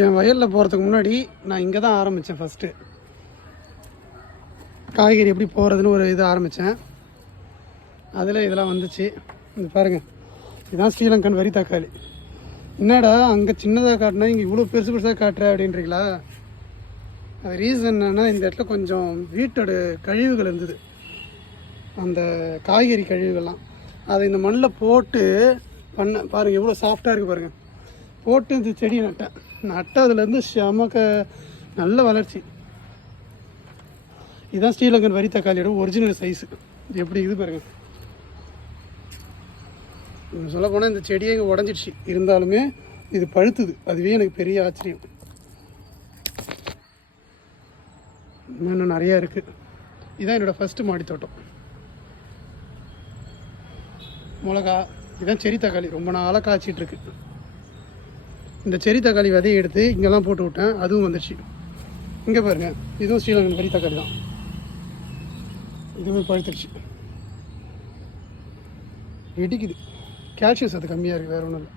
என் வயலில் போகிறதுக்கு முன்னாடி நான் இங்கே தான் ஆரம்பித்தேன். ஃபஸ்ட்டு காய்கறி எப்படி போகிறதுன்னு ஒரு இது ஆரம்பித்தேன். அதில் இதெல்லாம் வந்துச்சு. இது பாருங்கள், இதுதான் ஸ்ரீலங்கன் வரி தக்காளி. என்னடா அங்கே சின்னதாக காட்டினா இங்கே இவ்வளோ பெருசு பெருசாக காட்டுற அப்படின்றீங்களா? அது ரீசன் என்னென்னா, இந்த இடத்துல கொஞ்சம் வீட்டோட கழிவுகள் இருந்தது, அந்த காய்கறி கழிவுகள்லாம். அதை இந்த மண்ணில் போட்டு பாருங்கள் எவ்வளோ சாஃப்டாக இருக்குது பாருங்கள். போட்டு இந்த செடியை நட்டேன். அதுலேருந்து நல்ல வளர்ச்சி. இதுதான் ஸ்ரீலங்கன் வரி தக்காளியோட ஒரிஜினல் சைஸு. இது எப்படி இது பாருங்கள். சொல்ல போனால் இந்த செடியை இங்கே உடஞ்சிடுச்சு, இருந்தாலுமே இது பழுத்துது. அதுவே எனக்கு பெரிய ஆச்சரியம். இன்னும் நிறையா இருக்குது. இதுதான் என்னோடய ஃபஸ்ட்டு மாடி தோட்டம். மிளகா, இதுதான் செரி தக்காளி, ரொம்ப நாளாக காய்ச்சிட்ருக்கு. இந்த செரி தக்காளி விதையை எடுத்து இங்கெல்லாம் போட்டு விட்டேன், அதுவும் வந்துடுச்சு. இங்கே பாருங்கள், இதுவும் ஸ்ரீலங்கன் வரி தக்காளி தான். இதுவும் பழுத்துடுச்சு. வெடிக்குது. கால்சியம் சத்து கம்மியாக இருக்குது, வேறு ஒன்றும் இல்லை.